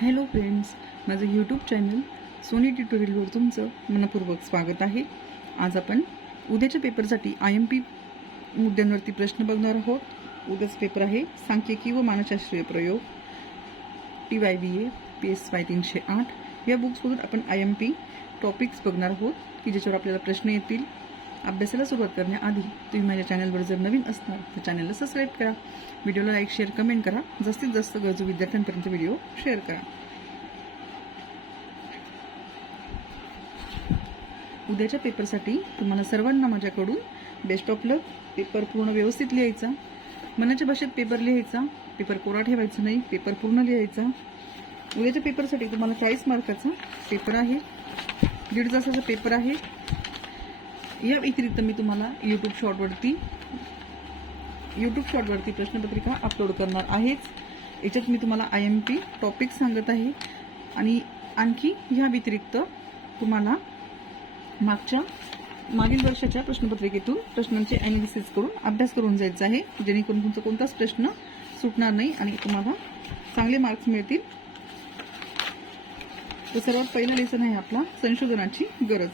Hello friends माझं YouTube channel Soni ट्युटोरियलवर तुमचं मनपूर्वक स्वागत आहे. आज आपण उद्याच्या पेपरसाठी आय एम पी मुद्द्यांवरती प्रश्न बघणार आहोत. उद्याच पेपर आहे सांख्यिकी व मानसशास्त्रीय प्रयोग T Y B A P S Y तीनशे आठ. या बुक्समधून आपण आय एम पी टॉपिक्स बघणार आहोत की ज्याच्यावर आपल्याला प्रश्न येतील अभ्यासाला सुरुवात करण्याआधी तुम्ही माझ्या चॅनलवर जर नवीन असणार तर चॅनलला सबस्क्राईब करा. व्हिडिओला लाईक शेअर कमेंट करा. जास्तीत जास्त गरजू विद्यार्थ्यांपर्यंत व्हिडिओ शेअर करा. उद्याच्या पेपरसाठी तुम्हाला सर्वांना माझ्याकडून बेस्ट ऑफ लक पेपर पूर्ण व्यवस्थित लिहायचा मनाच्या भाषेत पेपर लिहायचा पेपर कोरा ठेवायचा नाही पेपर पूर्ण लिहायचा. उद्याच्या पेपरसाठी तुम्हाला चाळीस मार्काचा पेपर आहे. दीड तासाचा पेपर आहे. या व्यतिरिक्त मी तुम्हाला यूट्यूब शॉर्टवरती यूट्यूब शॉर्टवरती प्रश्नपत्रिका अपलोड करणार आहेच. याच्यात मी तुम्हाला आय एम पी टॉपिक सांगत आहे. आणि आणखी ह्या व्यतिरिक्त तुम्हाला मागच्या मागील वर्षाच्या प्रश्नपत्रिकेतून प्रश्नांचे अॅनालिसिस करून अभ्यास करून जायचा आहे जेणेकरून तुमचा कोणताच प्रश्न सुटणार नाही आणि तुम्हाला चांगले मार्क्स मिळतील. तर सर्वात पहिला लेसन आहे आपला संशोधनाची गरज.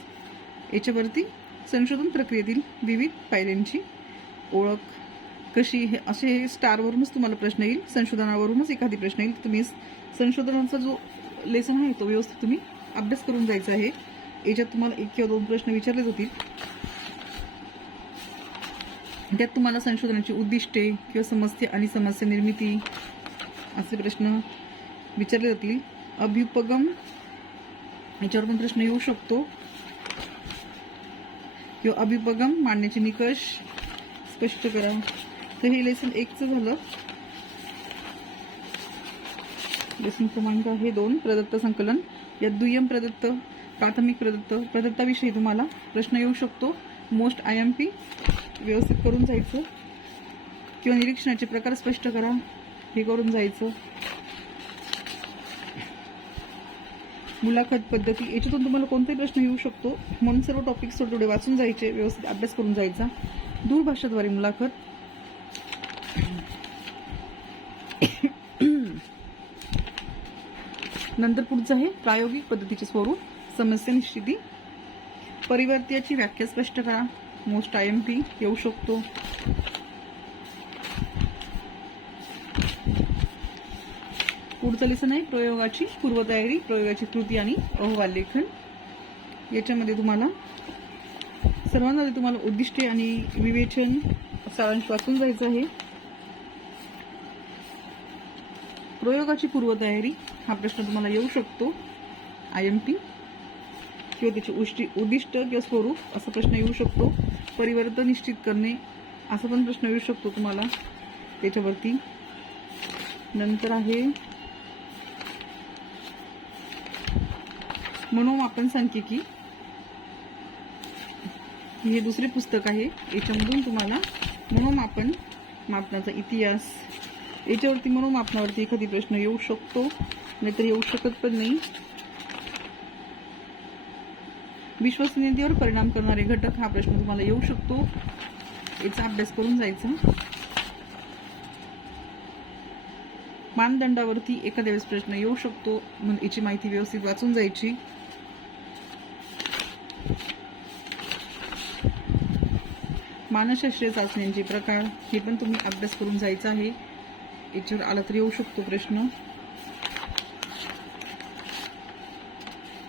याच्यावरती संशोधन प्रक्रियेतील विविध पायऱ्यांची ओळख कशी हे असे हे स्टारवरूनच तुम्हाला प्रश्न येईल. संशोधनावरूनच एखादी प्रश्न येईल. तुम्ही संशोधनाचा जो लेसन आहे तो व्यवस्थित तुम्ही अभ्यास करून जायचा आहे. याच्यात तुम्हाला एक किंवा दोन प्रश्न विचारले जातील. त्यात तुम्हाला संशोधनाची उद्दिष्टे किंवा समस्या आणि समस्या निर्मिती असे प्रश्न विचारले जातील. अभ्युपगम याच्यावर पण प्रश्न येऊ शकतो. किंवा अभिपगम मांडण्याचे निकष स्पष्ट करा. तर हे लेसन एकचं झालं. लेसन क्रमांक हे दोन प्रदत्त संकलन. यात दुय्यम प्रदत्त प्राथमिक प्रदत्त प्रदत्ताविषयी तुम्हाला प्रश्न येऊ शकतो. मोस्ट आय एम पी व्यवस्थित करून जायचं. किंवा निरीक्षणाचे प्रकार स्पष्ट करा. हे करून जायचं. मुलाखत पद्धती याच्यातून तुम्हाला कोणताही प्रश्न येऊ शकतो. म्हणून सर्व टॉपिक्स थोडे वाचून जायचे व्यवस्थित अभ्यास करून जायचा. दूरभाषाद्वारे मुलाखत. नंतर पुढचं आहे प्रायोगिक पद्धतीचे स्वरूप समस्या निश्चिती. परिवर्त्याची व्याख्या स्पष्ट करा. मोस्ट आय एम पी येऊ शकतो. पुढचं लेसन आहे प्रयोगाची पूर्वतयारी प्रयोगाची कृती आणि अहवाल लेखन. याच्यामध्ये तुम्हाला सर्वांना तुम्हाला उद्दिष्टे आणि विवेचन सारांश वाचून जायचं आहे प्रयोगाची पूर्वतयारी हा प्रश्न तुम्हाला येऊ शकतो आय एम पी किंवा त्याचे उष्टी उद्दिष्ट किंवा स्वरूप असा प्रश्न येऊ शकतो परिवर्तन निश्चित करणे असा पण प्रश्न येऊ शकतो तुम्हाला. त्याच्यावरती नंतर आहे म्हणून आपण सांगते सांख्यिकी हे दुसरे पुस्तक आहे. याच्यामधून तुम्हाला म्हणून आपण मापनाचा इतिहास याच्यावरती म्हणून मापनावरती एखादी प्रश्न येऊ शकतो नाहीतर येऊ शकत पण नाही. विश्वसनीयतेवर परिणाम करणारे घटक हा प्रश्न तुम्हाला येऊ शकतो. याचा अभ्यास करून जायचा. मानदंडावरती एखाद्या वेळेस प्रश्न येऊ शकतो म्हणून याची माहिती व्यवस्थित वाचून जायची. मानसशास्त्रीय चाचण्यांचे प्रकार हे पण तुम्ही अभ्यास करून जायचा आहे. याच्यावर आला तर येऊ शकतो प्रश्न.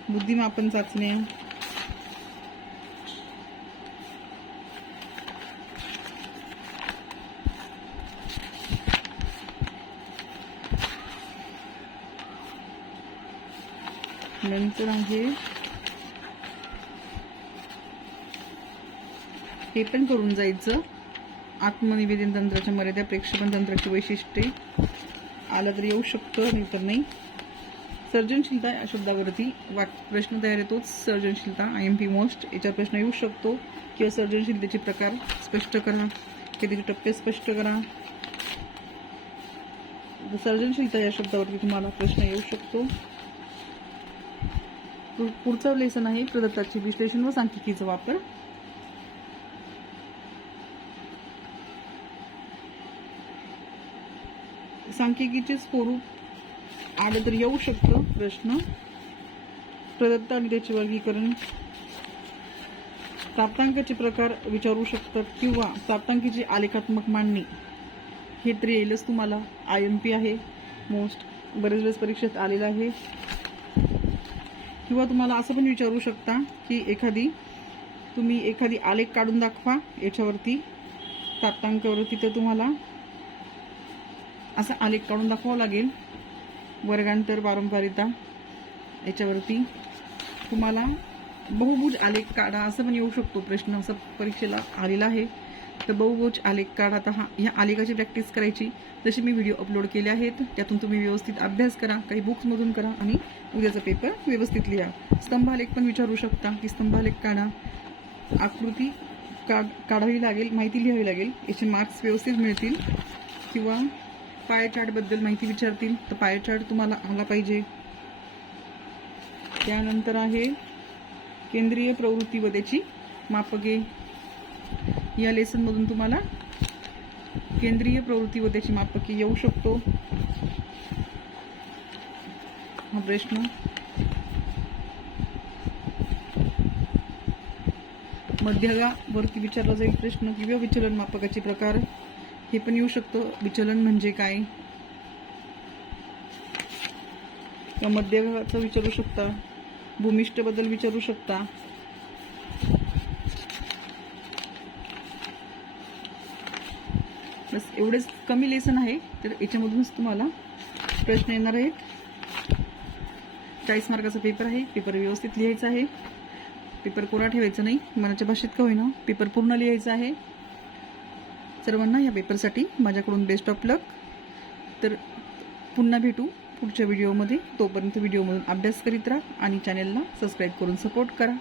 बुद्धिमापन चाचण्या. नंतर आहे हे पण करून जायचं. आत्मनिवेदन तंत्राच्या मर्यादा प्रेक्षेपण तंत्राची वैशिष्ट्ये. आलं तर येऊ शकतं नाही तर नाही. सर्जनशीलता या शब्दावरती वाक प्रश्न तयार येतोच. सर्जनशीलता आय एम पी मोस्ट याच्यावर प्रश्न येऊ शकतो. किंवा सर्जनशीलतेचे प्रकार स्पष्ट करा. किंवा त्याचे टप्पे स्पष्ट करा. सर्जनशीलता या शब्दावरती तुम्हाला प्रश्न येऊ शकतो. पु- पुढचं लेसन आहे प्रदत्ताचे विश्लेषण व सांख्यिकीचा वापर. सांख्यिकीचे स्वरूप आलं तर येऊ शकतं प्रश्न. प्रदत्त आणि त्याचे वर्गीकरण. प्राप्तांकाचे प्रकार विचारू शकतात किंवा साप्तांकीची आलेखात्मक मांडणी. हे तरी येईलच तुम्हाला. आय एम पी आहे. मोस्ट बरेच वेळेस परीक्षेत आलेलं आहे. किंवा तुम्हाला असं पण विचारू शकता की एखादी तुम्ही एखादी आलेख काढून दाखवा याच्यावरती. प्राप्तांकावरती तर तुम्हाला असा आलेख काढून दाखवावा लागेल. वर्गांतर पारंपरिता याच्यावरती. तुम्हाला बहुभुज आलेख काढा असं पण येऊ शकतो. प्रश्न असं परीक्षेला आलेला आहे. तर बहुभुज आलेख काढा. आता हा ह्या आलेखाची प्रॅक्टिस करायची. जसे मी व्हिडिओ अपलोड केले आहेत. त्यातून तुम्ही व्यवस्थित अभ्यास करा. काही बुक्समधून करा आणि उद्याचा पेपर व्यवस्थित लिहा. स्तंभालेख पण विचारू शकता की स्तंभालेख काढा. आकृती काढ काढावी लागेल माहिती लिहावी लागेल. याचे मार्क्स व्यवस्थित मिळतील. किंवा पाय चार्टबद्दल माहिती विचारतील. तर पाय चार्ट तुम्हाला आला पाहिजे. त्यानंतर आहे केंद्रीय प्रवृत्ती वदेची मापके. या लेसनमधून तुम्हाला केंद्रीय प्रवृत्ती वदेची मापके येऊ शकतो. हा प्रश्न. मध्यगावरती विचारला जाईल प्रश्न किंवा विचलन मापकाचे प्रकार. हे पण येऊ शकतं. विचलन म्हणजे काय? किंवा मध्यभागाचं विचारू शकता. भूमिष्ठबद्दल विचारू शकता. बस एवढेच कमी लेसन आहे. तर याच्यामधूनच तुम्हाला प्रश्न येणार आहेत. चाळीस मार्काचा पेपर आहे. पेपर व्यवस्थित लिहायचा आहे. पेपर कोरा ठेवायचा नाही. मनाच्या भाषेत का होईना. पेपर पूर्ण लिहायचा आहे. सर्वांना या पेपरसाठी माझ्याकडून बेस्ट ऑफ लक तर पुन्हा भेटू पुढच्या व्हिडिओमध्ये तोपर्यंत व्हिडिओमधून अभ्यास करीत राहा आणि चॅनेलला सबस्क्राईब करून सपोर्ट करा.